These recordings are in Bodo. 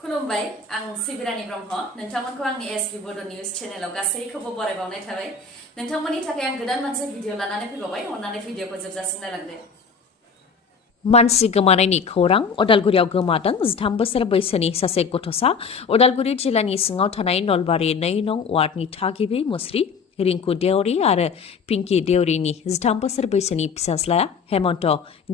खुलुमबाय आं सिबिरानि ब्रह्म नोंथांमोनखौ आंनि एसबि बड' निउज चेनेलाव गासैखौबो बरायबावनाय थाबाय नोंथांमोननि थाखाय आं गोदान मोनसे भिडिअ लानानै फैबावबाय अन्नानै भिडिअखौ जोबजासिम नायलांदो मानसि गोमानायनि खौरां अदालगुरियाव गोमादों 13 बोसोर बैसोनि सासे गथ'सा अदालगुरि जिल्लानि सिङाव थानाय नलबारि 2 नं वार्डनि थागिबि मुस्रि रिंकु देउरि आरो पिंकी देउरिनि 13 बोसोर बैसोनि फिसाज्ला हेमन्त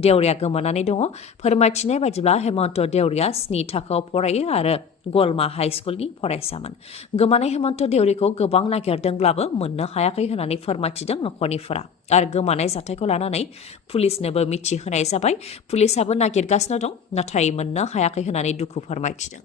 देउरिया गोमानानै दङ फोरमायथिनाय बायदिब्ला हेमन्त देउरिया 7 थाखोआव फरायो आरो गलमा हाई स्कुलनि फरायसामोन गोमानाय हेमन्त देउरिखौ गोबां नागिरदोंब्लाबो मोननो हायाखै होननानै फोरमायथिदों नखरनिफोरा आरो गोमानाय जाथायखौ लानानै पुलिसनोबो मिथिहोनाय जाबाय पुलिसाबो नागिरगासिनो दं नाथाय मोननो हायाखै होननानै दुखु फोरमायथिदों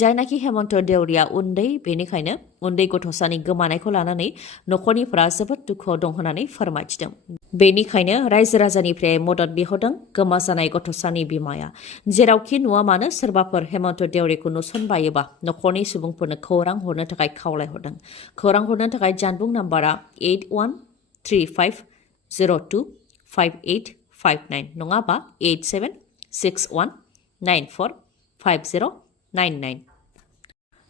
जायनाखि हेमन्त देउरिया उन्दै बेनिखायनो उन्दै गथ'सानि गोमानायखौ लानानै नखरनिफोरा जोबोद दुखुआव दं होननानै फोरमायथिदों बेनिखायनो रायजो राजानिफ्राय मदद बिहरदों गोमाजानाय गथ'सानि बिमाया जेरावखि नुवा मानो सोरबाफोर हेमन्त देउरिखौ नुसनबायोबा नखरनि सुबुंफोरनो खौरां हरनो थाखाय खावलायहरदों खौरां हरनो थाखाय जानबुं नाम्बारा 8135025859 नङाबा 8761945099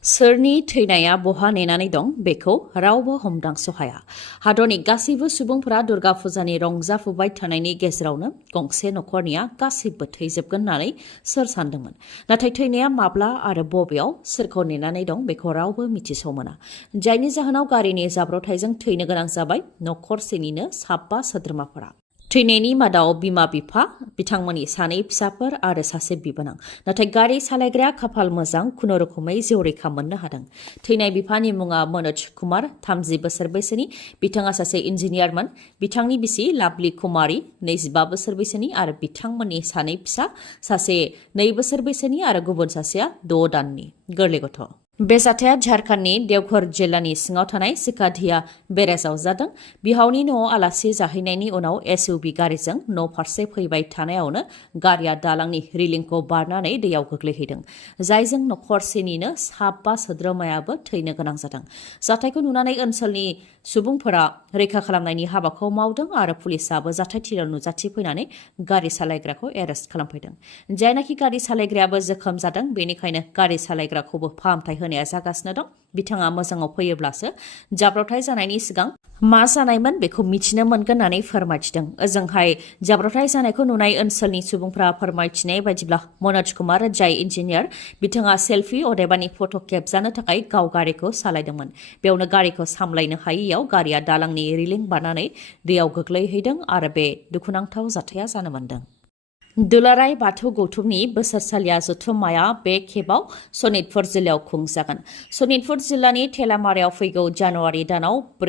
सोरनि थैनाया बहा नेनानै दं बेखौ रावबो हमदांस हाया हादरनि गासैबो सुबुंफोरा दुर्गा फुजानि रंजाफुबाय थानायनि गेजेरावनो गंसे नखरनिया गासिबो थैजोबगोन होननानै सोर सानदोंमोन नाथाय थैनाया माब्ला आरो बबेयाव सोरखौ नेनानै दं बेखौ रावबो मिथिस'मोना जायनि जाहोनाव गारिनि जाब्रबथायजों थैनो गोनां जाबाय नखरसेनिनो 7 सोद्रोमाफोरा थैनायनि मादाव बिमा बिफा बिथांमोननि 2 फिसाफोर आरो सासे बिबोनां नाथाय गारि सालायग्राया खाफाल मोजां खुनुरुखुमै जिउ रैखा मोननो हादों थैनाय बिफानि मुङा मनोज कुमार 30 बोसोर बैसोनि बिथाङा सासे इन्जिनियारमोन बिथांनि बिसि लाभलि कुमारी 25 बोसोर बैसोनि आरो बिथांमोननि 2 फिसा सासे 2 बोसोर बैसोनि आरो गुबुन सासेया 6 दाननि गोरलै गथ' बे जाथाया झारखन्डनि देवघर जिल्लानि सिङाव थानाय सिकाधिया बेरेजाव जादों बिहावनि न'आव आलासि जाहैनायनि उनाव एसइउभि गारिजों न' फारसे फैबाय थानायावनो गारिया दालांनि रिलिंखौ बारनानै दैयाव गोग्लैहैदों जायजों नखरसेनिनो 7 सोद्रोमायाबो थैनो गोनां जादों जाथायखौ नुनानै ओनसोलनि सुबुंफोरा रैखा खालामनायनि हाबाखौ मावदों आरो पुलिसाबो जाथायथिलियाव नुजाथिफैनानै गारि सालायग्राखौ एरेस्ट खालामफैदों जायनाखि गारि सालायग्रायाबो जोखोम जादों बेनिखायनो गारि सालायग्राखौबो फाहामथाय होनाया जागासिनो दं बिथाङा मोजाङाव फैयोब्लासो जाब्रबथाय जानायनि सिगां मा जानायमोन बेखौ मिथिनो मोनगोन होननानै फोरमायथिदों ओजोंहाय जाब्रबथाय जानायखौ नुनाय ओनसोलनि सुबुंफोरा फोरमायथिनाय बायदिब्ला मनोज कुमार जाय इन्जिनियार बिथाङा सेल्फि अदेबानि फट' खेबजानो थाखाय गाव गारिखौ सालायदोंमोन बेयावनो गारिखौ सामलायनो हायैयाव गारिया दालांनि रिलिं बारनानै दैयाव गोग्लैहैदों आरो बे दुखुनांथाव जाथाया जानो मोनदों दुलाराय बाथौ गौथुमनि बोसोरसालिया जथुम्माया बे खेबाव सनितपुर जिल्लायाव खुंजागोन सनितपुर जिल्लानि थेलामारायाव फैगौ जानुवारि दानाव 4,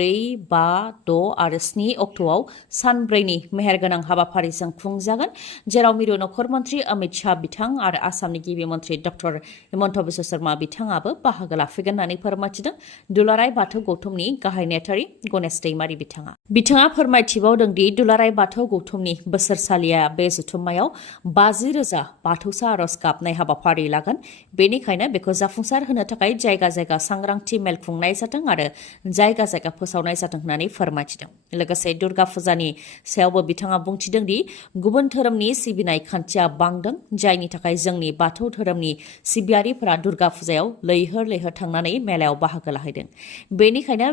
5, 6 आरो 7 अक्ट'आव सानब्रैनि मेहेरगोनां हाबाफारिजों खुंजागोन जेराव मिरु नखर मन्त्रि अमित शाह बिथां आरो आसामनि गिबि मन्त्रि डक्टर हिमन्त बिश्व शर्मा बिथाङाबो बाहागो लाफैगोन होननानै फोरमायथिदों दुलाराय बाथौ गौथुमनि गाहाय नेहाथारि गणेश दैमारि बिथाङा फोरमायथिबावदों दि दुलाराय बाथौ गौथुमनि बोसोरसालिया बे जथुम्मायाव 50,000 बाथौसा आरज गाबनाय हाबाफारि लागोन बेनिखायनो बेखौ जाफुंसार होनो थाखाय जायगा जायगा सांग्रांथि मेल खुंनाय जादों आरो जायगा जायगा फोसावनाय जादों होननानै फोरमायथिदों लोगोसे दुर्गा फुजानि सायावबो बिथाङा बुंथिदों दि गुबुन धोरोमनि सिबिनाय खान्थिया बांदों जायनि थाखाय जोंनि बाथौ धोरोमनि सिबियारिफोरा दुर्गा फुजायाव लैहोर लैहोर थांनानै मेलायाव बाहागो लाहैदों बेनिखायनो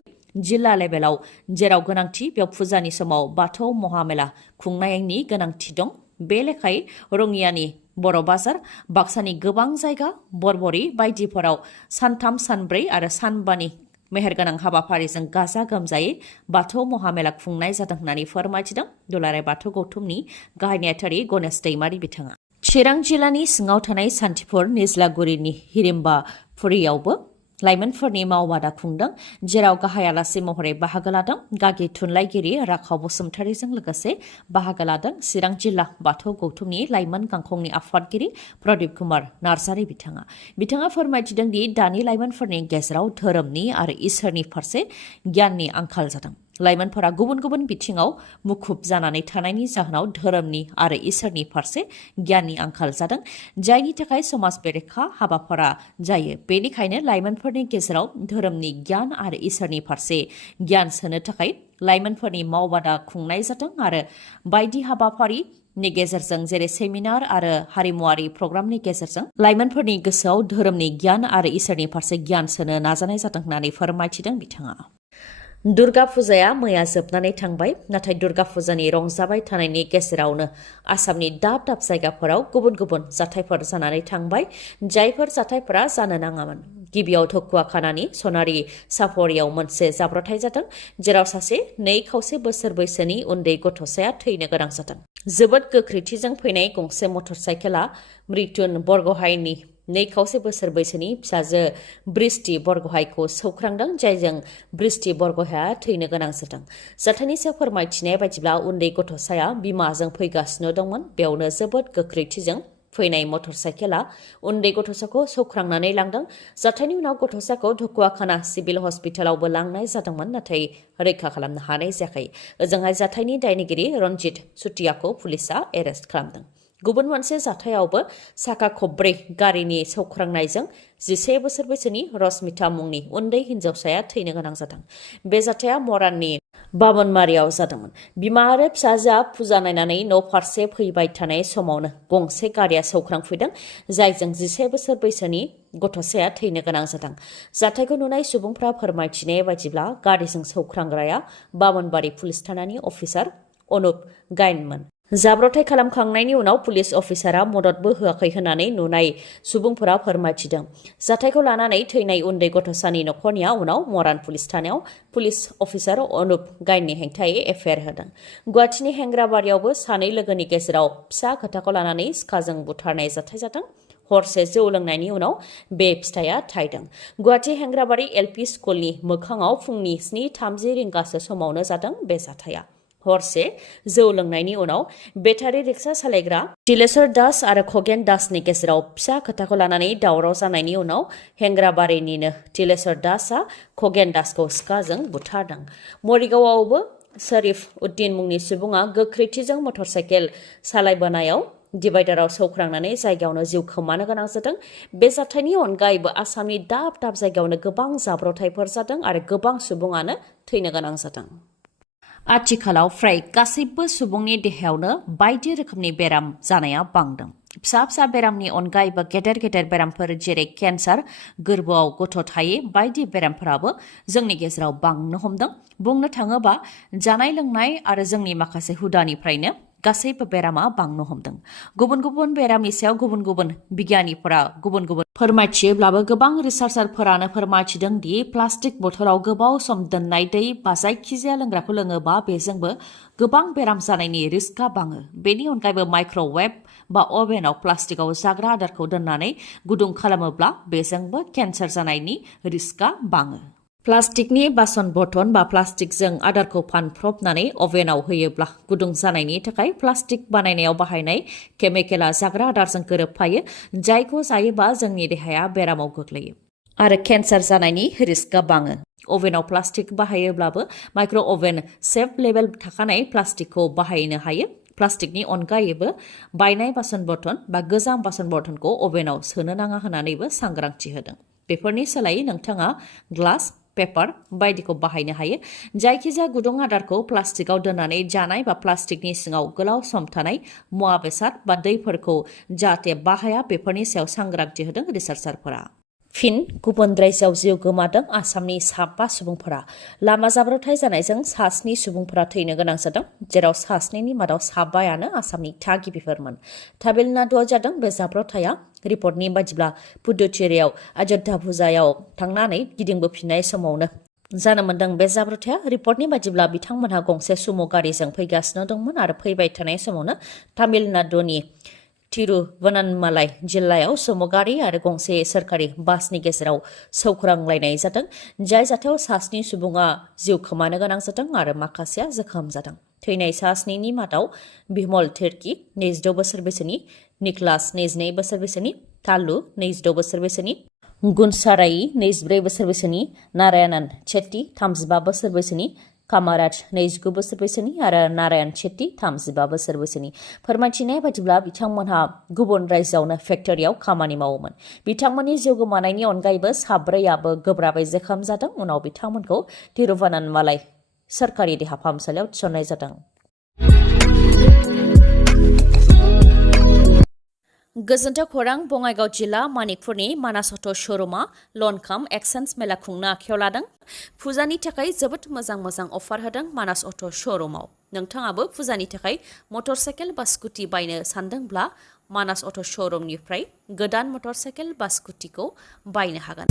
जिल्ला लेभेलाव जेराव गोनांथि बेयाव फुजानि समाव बाथौ महामेला खुंनायनि गोनांथि दं बे लेखायै रङियानि बर' बाजार बाक्सानि गोबां जायगा बरबरि बायदिफोराव 3 सानब्रै आरो सानबानि मेहेरगोनां हाबाफारिजों गाजा गोमजायै बाथौ महामेला खुंनाय जादों होननानै फोरमायथिदों दुलाराय बाथौ गौथुमनि गाहाय नेहाथारि गणेश दैमारि बिथाङा चिरां जिल्लानि सिङाव थानाय सान्थिपुर निज्लागुरिनि हिरिम्बाफुरियावबो लाइमोनफोरनि मावबादा खुंदों जेराव गाहाय आलासि महरै बाहागो लादों गागि थुनलाइगिरि राखाव बसुमतारीजों लोगोसे बाहागो लादों चिरां जिल्ला बाथौ गौथुमनि लाइमोन गांखंनि आफादगिरि प्रदीप कुमार नार्जारी बिथाङा फोरमायथिदों दि दानि लाइमोनफोरनि गेजेराव धोरोमनि आरो इसोरनि फारसे गियाननि आंखाल जादों लाइमोनफोरा गुबुन गुबुन बिथिङाव मुखुब जानानै थानायनि जाहोनाव धोरोमनि आरो इसोरनि फारसे गियाननि आंखाल जादों जायनि थाखाय समाज बेरेखा हाबाफोरा जायो बेनिखायनो लाइमोनफोरनि गेजेराव धोरोमनि गियान आरो इसोरनि फारसे गियान सोनो थाखाय लाइमोनफोरनि मावबादा खुंनाय जादों आरो बायदि हाबाफारि नि गेजेरजों जेरै सेमिनार आरो हारिमुआरि प्रग्रामनि गेजेरजों लाइमोनफोरनि गोसोआव धोरोमनि गियान आरो इसोरनि फारसे गियान सोनो नाजानाय जादों होननानै फोरमायथिदों बिथाङा। दुर्गा फुजाया मैया जोबनानै थांबाय, नाथाय दुर्गा फुजानि रंजाबाय थानायनि गेजेरावनो आसामनि दाब दाब जायगाफोराव गुबुन गुबुन जाथायफोर जानानै थांबाय, जायफोर जाथायफोरा जानो नाङामोन। गिबियाव धकुवाखानानि सनारि साफरियाव मोनसे जाब्रबथाय जादों, जेराव सासे 2.5 बोसोर बैसोनि उन्दै गथ'साया थैनो गोनां जादों। जोबोद गोख्रैथिजों फैनाय गंसे मटर साइकेला मृत्युन बरगहायनि 2.5 बोसोर बैसोनि फिसाजो बृष्टि बरगहायखौ सौख्रांदों, जायजों बृष्टि बरगहाया थैनो गोनां जादों। जाथायनि सायाव फोरमायथिनाय बायदिब्ला उन्दै गथ'साया बिमाजों फैगासिनो दंमोन। बेयावनो जोबोद गोख्रैथिजों फैनाय मटर साइकेला उन्दै गथ'साखौ सौख्रांनानै लांदों। जाथायनि उनाव गथ'साखौ धकुवाखाना सिभिल हस्पिटालावबो लांनाय जादोंमोन, नाथाय रैखा खालामनो हानाय जायाखै। ओजोंहाय जाथायनि दायनिगिरि रन्जित चुटियाखौ पुलिसआ एरेस्ट खालामदों। गुबुन मोनसे जाथायावबो साखा खब्रै गारिनि सौख्रांनायजों 11 बोसोर बैसोनि रश्मिता मुंनि उन्दै हिन्जावसाया थैनो गोनां जादों। बे जाथाया मराननि बाबनमारियाव जादोंमोन। बिमा आरो फिसाजोआ फुजा नायनानै न' फारसे फैबाय थानाय समावनो गंसे गारिया सौख्रांफैदों, जायजों 11 बोसोर बैसोनि गथ'साया थैनो गोनां जादों। जाथायखौ नुनाय सुबुंफ्रा फोरमायथिनाय बायदिब्ला गारिजों सौख्रांग्राया बाबनबारि पुलिस थानानि अफिसार अनुप गायनमोन। जाब्रबथाय खालामखांनायनि उनाव पुलिस अफिसारा मददबो होआखै होननानै नुनाय सुबुंफोरा फोरमायथिदों। जाथायखौ लानानै थैनाय उन्दै गथ'सानि नखरनिया उनाव मरान पुलिस थानायाव पुलिस अफिसार अनुप गायननि हेंथायै एफआइआर होदों। गुवाहाटीनि हेंग्राबारियावबो सानै लोगोनि गेजेराव फिसा खोथाखौ लानानै सिखाजों बुथारनाय जाथाय जादों। हरसे जौ लोंनायनि उनाव बे फिथाइया थायदों। गुवाहाटी हेंग्राबारि एलपि स्कुलनि मोखाङाव फुंनि 7:30 रिंगासो समावनो जादों बे जाथाया। हरसे जौ लोंनायनि उनाव बेटारि रिक्सा सालायग्रा तिलेश्वर दास आरो खगेन दासनि गेजेराव फिसा खोथाखौ लानानै दावराव जानायनि उनाव हेंग्राबारिनिनो तिलेश्वर दासआ खगेन दासखौ सिखाजों बुथारदों। मरिगावआवबो शरीफ उद्दिन मुंनि सुबुङा गोख्रैथिजों मटर साइकेल सालायबोनायाव डिभाइडाराव सौख्रांनानै जायगायावनो जिउ खोमानो गोनां जादों। बे जाथायनि अनगायैबो आसामनि दाब दाब जायगायावनो गोबां जाब्रबथायफोर जादों आरो गोबां सुबुङानो थैनो गोनां जादों। आथिखालाव फ्राय गासैबो सुबुंनि देहायावनो बायदि रोखोमनि बेराम जानाया बांदों। फिसा फिसा बेरामनि अनगायैबो गेदेर गेदेर बेरामफोर जेरै केन्सार, गोरबोआव गथ' थायै बायदि बेरामफोराबो जोंनि गेजेराव बांनो हमदों। बुंनो थाङोबा जानाय लोंनाय आरो जोंनि माखासे हुदानिफ्रायनो गासैबो बेरामा बांनो हमदों। गुबुन गुबुन बेरामनि सायाव गुबुन गुबुन बिगियानिफोरा गुबुन गुबुन फोरमायथियोब्लाबो गोबां रिसार्चारफोरानो फोरमायथिदों दि प्लास्टिक बथलाव गोबाव सम दोननाय दै बा जायखिजाया लोंग्राखौ लोङोबा बेजोंबो गोबां बेराम जानायनि रिस्कआ बाङो। बेनि अनगायैबो माइक्र'वेभ बा अभेनाव प्लास्टिकआव जाग्रा आदारखौ दोननानै गुदुं खालामोब्ला बेजोंबो केन्सार जानायनि रिस्कआ बाङो। प्लास्टिकनि बासन बर्तन बा प्लास्टिकजों आदारखौ फानफ्रबनानै अभेनाव होयोब्ला गुदुं जानायनि थाखाय प्लास्टिक बानायनायाव बाहायनाय केमिकेला जाग्रा आदारजों गोरोबफायो, जायखौ जायोबा जोंनि देहाया बेरामाव गोग्लैयो आरो केन्सार जानायनि रिस्कआ बाङो। अभेनाव प्लास्टिक बाहायोब्लाबो माइक्र' अभेन सेफ लेभेल थाखानाय प्लास्टिकखौ बाहायनो हायो। प्लास्टिकनि अनगायैबो बायनाय बासन बर्तन बा गोजाम बासन बर्तनखौ अभेनाव सोनो नाङा होननानैबो सांग्रांथि होदों। बेफोरनि सोलायै नोंथाङा ग्लास, पेपार बायदिखौ बाहायनो हायो। जायखिजाया गुदुं आदारखौ प्लास्टिकआव दोननानै जानाय बा प्लास्टिकनि सिङाव गोलाव सम थानाय मुवा बेसाद बा दैफोरखौ जाहाथे बाहाया, बेफोरनि सायाव सांग्रांथि होदों रिसार्चारफोरा। फिन गुबुन रायजोआव जिउ गोमादों आसामनि 5 सुबुंफोरा। लामा जाब्रबथाय जानायजों 7 सुबुंफोरा थैनो गोनां जादों, जेराव 7नि मादाव 5 आसामनि थागिबिफोरमोन। तामिलनाडुआव जादों बे जाब्रबथाया। रिपर्टनि बायदिब्ला पुडुचेरीआव अयोध्या फुजायाव थांनानै गिदिंबोफिननाय समावनो जानो मोन्दों बे जाब्रबथाया। रिपर्टनि बायदिब्ला बिथांमोनहा गंसे सुमो गारिजों फैगासिनो दंमोन आरो फैबाय थानाय समावनो तामिलनाडुनि तिरुवन्नामालाई जिल्लायाव सुमो गारि आरो गंसे सोरखारि बासनि गेजेराव सौख्रांलायनाय जादों। जाय जाथायाव 7 सुबुङा जिउ खोमानो गोनां जादों आरो माखासेया जोखोम जादों। थैनाय 7नि मादाव बिमल तिर्की 26 बोसोर बैसोनि, निकलास 22 बोसोर बैसोनि, तालु 26 बोसोर बैसोनि, गुनसाराई 24 बोसोर बैसोनि, नारायणन चेट्टी 35 बोसोर बैसोनि, कामाराज 29 बोसोर बैसोनि आरो नारायण चेट्टी 35 बोसोर बैसोनि। फोरमायथिनाय बायदिब्ला बिथांमोनहा गुबुन रायजोआवनो फेक्टरियाव खामानि मावोमोन। बिथांमोननि जिउ गोमानायनि अनगायैबो 4आबो गोब्राबै जोखोम जादों। उनाव बिथांमोनखौ तिरुवन्नामालाई सोरखारि देहा फाहामसालियाव थिसननाय जादों। गोजोन्थों खौरां बङाइगाव जिल्ला मानिकपुरनि मानास अट' श'रुमा लन काम एक्सचेन्ज मेला खुंनो आखायाव लादों। फुजानि थाखाय जोबोद मोजां अफार होदों मानास अट' श'रुमाव। नोंथाङाबो फुजानि थाखाय मटरसाइकेल बा स्कुटि बायनो सानदोंब्ला मानास अट' श'रुमनिफ्राय गोदान मटरसाइकेल बा स्कुटिखौ बायनो हागोन।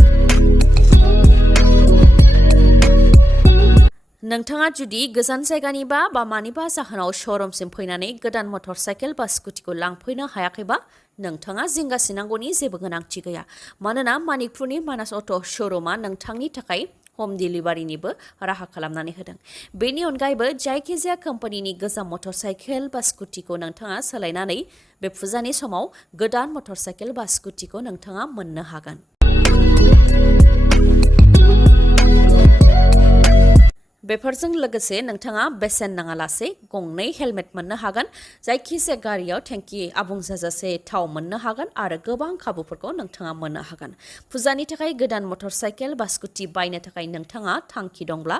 नोंथाङा जुदि गोजान जायगानिबा बा मानिबा जाहोनाव श'रुमसिम फैनानै गोदान मटरसाइकेल बा स्कुटिखौ लांफैनो हायाखैबा नोंथाङा जिंगासिनांगौनि जेबो गोनांथि गैया। मानोना मानिकपुरनि मानास अट' श'रुमा नोंथांनि थाखाय हम डिलिभारिनिबो राहा खालामनानै होदों। बेनि अनगायैबो जायखिजाया कम्पानिनि गोजाम मटरसाइकेल बा स्कुटिखौ नोंथाङा सोलायनानै बे फुजानि समाव गोदान मटरसाइकेल बा स्कुटिखौ नोंथाङा मोननो हागोन। बेफोरजों लोगोसे नोंथाङा बेसेन नाङालासे गंनै हेलमेट मोननो हागोन। जायखिजाया गारियाव टेंकि आबुं जाजासे थाव मोननो हागोन आरो गोबां खाबुफोरखौ नोंथाङा मोननो हागोन। फुजानि थाखाय गोदान मटरसाइकेल बा स्कुटि बायनो थाखाय नोंथाङा थांखि दंब्ला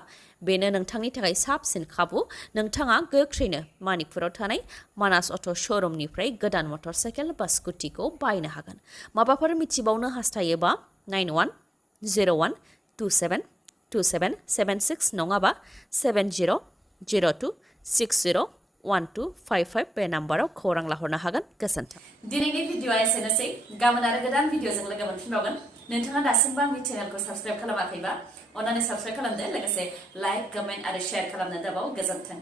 बेनो नोंथांनि थाखाय साबसिन खाबु। नोंथाङा गोख्रैनो मानिकपुराव थानाय मानास अट' श'रुमनिफ्राय गोदान मटरसाइकेल बा स्कुटिखौ बायनो हागोन। माबाफोर मिथिबावनो हास्थायोबा 9101272776 नङाबा 7002601255 बे नाम्बाराव खौरां लाहरनो हागोन। गोजोन्थों। दिनैनि भिडिअआ एसेनोसै। गाबोन आरो गोदान भिडिअजों लोगो मोनफिनबावगोन। नोंथाङा दासिमबो आंनि चेनेलखौ साबस्क्राइब खालामाखैबा अन्नानै साबस्क्राइब खालामदो। लोगोसे लाइक, कमेन्ट आरो शेयार खालामनो दाबाव। गोजोन्थों।